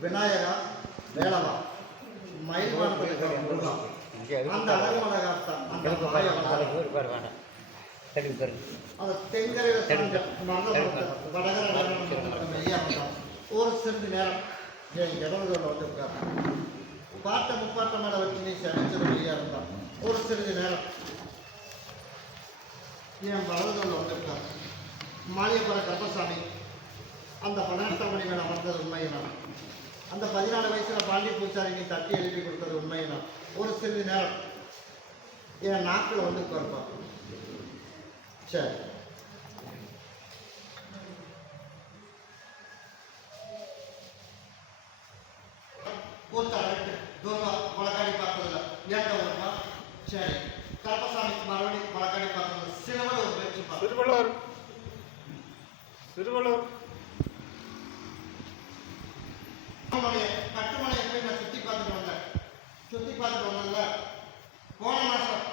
விநாயகா வேலவா. மயில் அந்த அழகுமலகாத்தான் அந்த வடகர மெய்யாமட்டம் ஒரு சிறிது நேரம் இடவுகளில் வந்து உட்கார் பாட்டை முப்பாட்ட மேலே வச்சு நீ மெய்யா இருந்தான் ஒரு சிறிது நேரம் என் வலதுகளில் வந்து உட்கார் கருப்பசாமி அந்த பதினெட்டாம் மணி மேலே அமர்ந்தது உண்மையினா அந்த பதினாலு வயசில் பாண்டி பூச்சாரி நீ தட்டி எழுதி கொடுத்தது உண்மைதான் ஒரு சிறிது நேரம். என் நாக்கில் வந்து உட்கார்ப்பான் சரி. கூத்தாடிட்டு தூரம் வழக்காடி பார்த்ததில்ல ஏட்ட வருமா சரி. கருப்பசாமி மறுபடியும் வழக்காடி பார்த்ததில்ல சிலவன் ஒரு பேச்சு பார்த்து திருவள்ளூர் திருவள்ளூர் கட்டுமலையை கட்டுமலையை போய் நான் சுற்றி பார்த்துட்டு வந்தேன் பார்த்துட்டு வந்தேன்ல போன மாதம்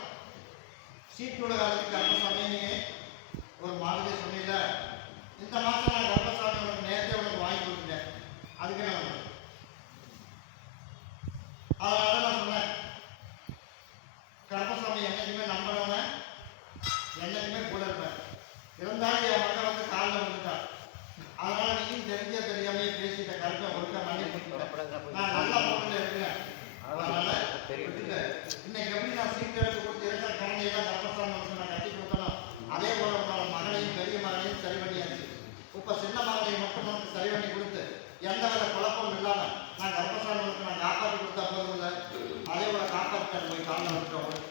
சீட்டோட காலத்துக்கு கருப்பசாமி நீங்கள் ஒரு மாதிரி சொன்னீங்க இந்த மாதம் நான் கருப்பசாமி உனக்கு நேரத்தை உனக்கு வாங்கி கொடுத்துட்டேன். அதுக்கு நான். அதனால நான் சொன்னேன். கருப்பசாமி என்னைக்குமே நம்புறவன் என்னைக்குமே கூட இருப்பேன். இருந்தாலும் என் மகன் வந்து காலில் வந்துட்டான் அதனால நீயும் தெரிஞ்ச தெரியாமையே பேசிட்ட ஒழுக்க மன்னிப்பு நான் நல்ல முறையில் இருக்கிறேன். அதனால இன்னைக்கு எப்படி நான் சீட்டு எடுத்து கொடுத்து இருக்கிற குழந்தையெல்லாம் நான் கட்டி கொடுத்தனோ அதே போல மகனையும் பெரிய மகனையும் சரி பண்ணியாச்சு. இப்ப சின்ன மகனையும் மட்டும் உனக்கு சரி பண்ணி கொடுத்து எந்த வித குழப்பமும் இல்லாம நான் கருப்பசாமி உனக்கு நான் காப்பாற்றி கொடுத்தா போதும் இல்லை? அதே போல காப்பாற்றி போய் காலில் விட்டுட்டோம்.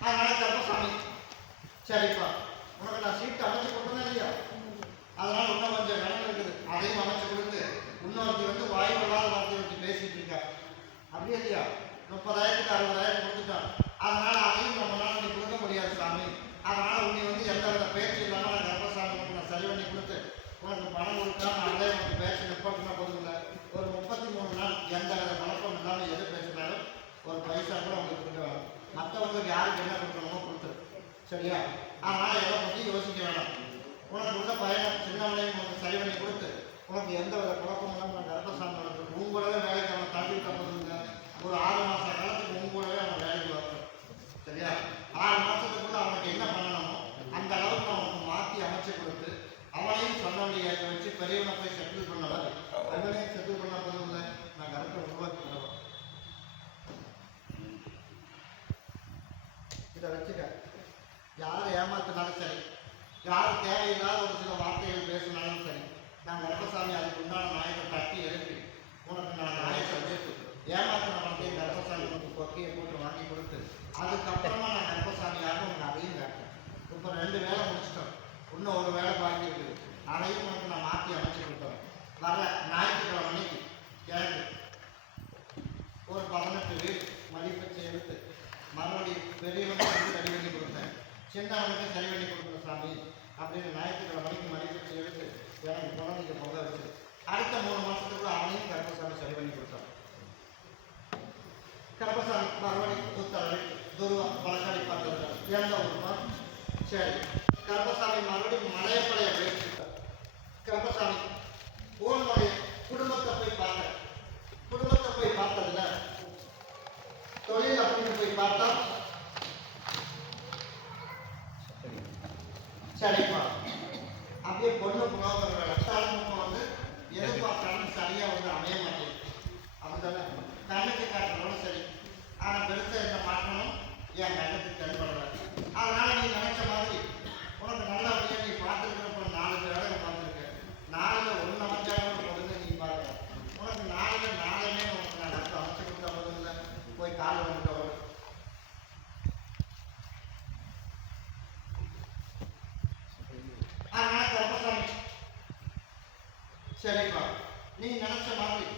அதனால கருப்பசாமி சரிப்பா உனக்கு நான் சீட்டு அமைச்சு கொடுத்தேன் இல்லையா அதனால இன்னும் கொஞ்சம் இடம் இருக்குது அதையும் அமைச்சு கொடுத்து இன்னொருத்தி வந்து வாய் இல்லாத வார்த்தை வச்சு பேசிட்டு இருக்கா அப்படியே இல்லையா முப்பதாயிரத்துக்கு அறுபதாயிரம் கொடுத்துட்டான். அதனால அதையும் நம்மளால நீ கொடுக்க முடியாது சாமி. அதனால உன்னை வந்து எந்த வித பேச்சு இல்லாமல் நான் கர்ப்பசாமி நான் சரி பண்ணி கொடுத்து உனக்கு பணம் கொடுக்காம அதே உனக்கு பேச்சு நிப்பாட்டினா கொடுக்கல ஒரு முப்பத்தி மூணு நாள் எந்த வித குழப்பம் இல்லாமல் எது பேசினாலும் ஒரு பைசா கூட உங்களுக்கு கொடுக்க வேணும். மற்றவங்களுக்கு யாருக்கு என்ன கொடுக்கணுமோ கொடுத்துரு. சரியா? அதனால எதை பற்றி யோசிக்க வேணாம். உனக்கு உள்ள பயணம் சின்னவனையும் உனக்கு சரி பண்ணி கொடுத்து உனக்கு எந்த வித குழப்பம் இல்லாமல் நான் கர்ப்பசாமி உனக்கு வேலைக்கு அவனை தள்ளி போதுங்க ஒரு ஆறு மாத காலத்துக்கு உன் கூடவே அவன் வேலைக்கு வரணும் சரியா ஆறு மாசத்துக்குள்ள அவனுக்கு என்ன பண்ணணுமோ அந்த அளவுக்கு அவனுக்கு மாற்றி அமைச்சு கொடுத்து அவனையும் சொன்னவனை ஏற்க வச்சு பெரியவனை போய் செட்டில் பண்ணவர் அவனையும் செட்டில் பண்ண போதும் இல்லை நான் கரெக்டாக உருவாக்கி தருவேன் இதை வச்சுக்க யாரை ஏமாத்தினாலும் சரி யார் தேவையில்லாத ஒரு சில வார்த்தைகள் பேசினாலும் சரி நான் கர்ப்பசாமி அதுக்கு உண்டான நாயத்தை தட்டி எழுப்பி உனக்கு நான் நாயத்தை சேர்த்து ஏமாத்தின பணத்தையும் கர்ப்பசாமி உனக்கு கொக்கையை போட்டு வாங்கி கொடுத்து அதுக்கப்புறமா நான் கர்ப்பசாமியாக உனக்கு அதையும் காட்டுறேன் இப்போ ரெண்டு வேலை முடிச்சிட்டோம் இன்னும் ஒரு வேலை பாக்கி இருக்குது. அதையும் உனக்கு நான் மாற்றி அமைச்சு கொடுத்தேன் வர ஞாயிற்றுக்கிழமை அன்னைக்கு எனக்கு ஒரு பதினெட்டு வீடு மதிப்பு சேர்த்து மறுபடியும் பெரியவனுக்கு சரி பண்ணி கொடுத்தேன். சின்னவனுக்கு சரி பண்ணி கொடுக்குற சாமி. அப்படின்னு ஞாயிற்றுக்கிழமை மணிக்கு மதிப்பு சேர்த்து எனக்கு குழந்தைக்கு பொங்க வச்சு அடுத்த மூணு மாதத்துக்குள்ள அவனையும் கருப்பசாமி சரி பண்ணி கொடுத்தான். கருப்பசாமி மறுபடியும் புத்தரவை துருவம் பழக்காடி பார்த்தது எந்த ஊருமா? சரி. கர்மசாமி மறுபடியும் மலையப்படைய பேசிட்டார் கருப்பசாமி உன்னுடைய குடும்பத்தை போய் பார்த்தேன். குடும்பத்தை போய் பார்த்ததுல தொழில் அப்படின்னு போய் பார்த்தா சரிப்பா. அப்படியே பொண்ணு புலோகம் லட்சாலமும் வந்து எதிர்பார்த்தாலும் சரியா வந்து அமைய மாட்டேங்குது அப்படித்தானே கண்ணுக்கு காட்டுறதும் சரி ஆனால் பெருசாக எந்த மாற்றமும் என் கண்ணுக்கு தென்படல அதனால நீ நினைச்ச மாதிரி உனக்கு நல்லபடியாக நீ பார்த்துருக்கிறப்ப நாலு பேரோட பார்த்துருக்க நாலுல ஒன்று அமைச்சாலும் பொழுது நீ பார்க்க உனக்கு நாலுல நாலுமே உனக்கு நான் அடுத்து அமைச்சு கொடுத்த போதும் போய் கால் வந்துட்டு வரும் அதனால கருப்பசாமி சரிப்பா நீ நினைச்ச மாதிரி.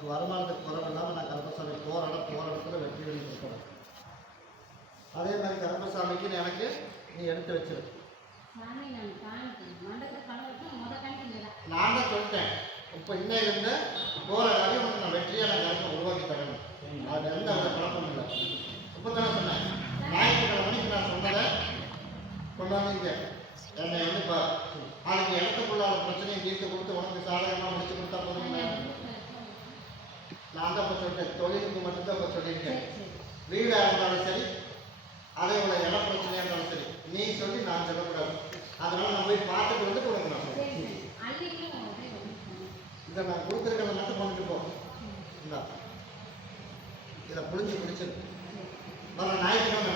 நமக்கு வருமானத்துக்கு குறைவில்லாமல் நான் கருப்பசாமி போராட போராட்டத்தில் வெற்றி பண்ணி கொடுக்கணும். அதே மாதிரி கருப்பசாமிக்கு எனக்கு நீ எடுத்து வச்சிரு. நான் தான் சொல்லிட்டேன். இப்போ இன்னும் இருந்து போராடி உனக்கு நான் வெற்றியாக நான் கருப்பை உருவாக்கி தரணும். அது எந்த ஒரு குழப்பம் இல்லை. இப்போ தானே சொன்னேன். ஞாயிற்றுக்கிழமை மணிக்கு நான் சொன்னதை கொண்டாந்து என்னை வந்து இப்போ அதுக்கு இடத்துக்குள்ள பிரச்சனையை தீர்த்து கொடுத்து உனக்கு சாதகமாக முடிச்சு கொடுத்தா போதும் நான் தான் இப்போ சொல்லிட்டேன். தொழிலுக்கு மட்டும்தான் இப்போ சொல்லியிருக்கேன். வீடாக இருந்தாலும் சரி அதே போல இட பிரச்சனையாக இருந்தாலும் சரி நீ சொல்லி நான் சொல்லக்கூடாது. அதனால நான் போய் பார்த்துட்டு வந்து நான் சொல்றேன். இதை நான் கொடுத்துருக்கிறத மட்டும் கொண்டுட்டு போ. இந்தா. இதை புளிஞ்சு குடிச்சிரு. வர ஞாயிற்றுக்கிழமை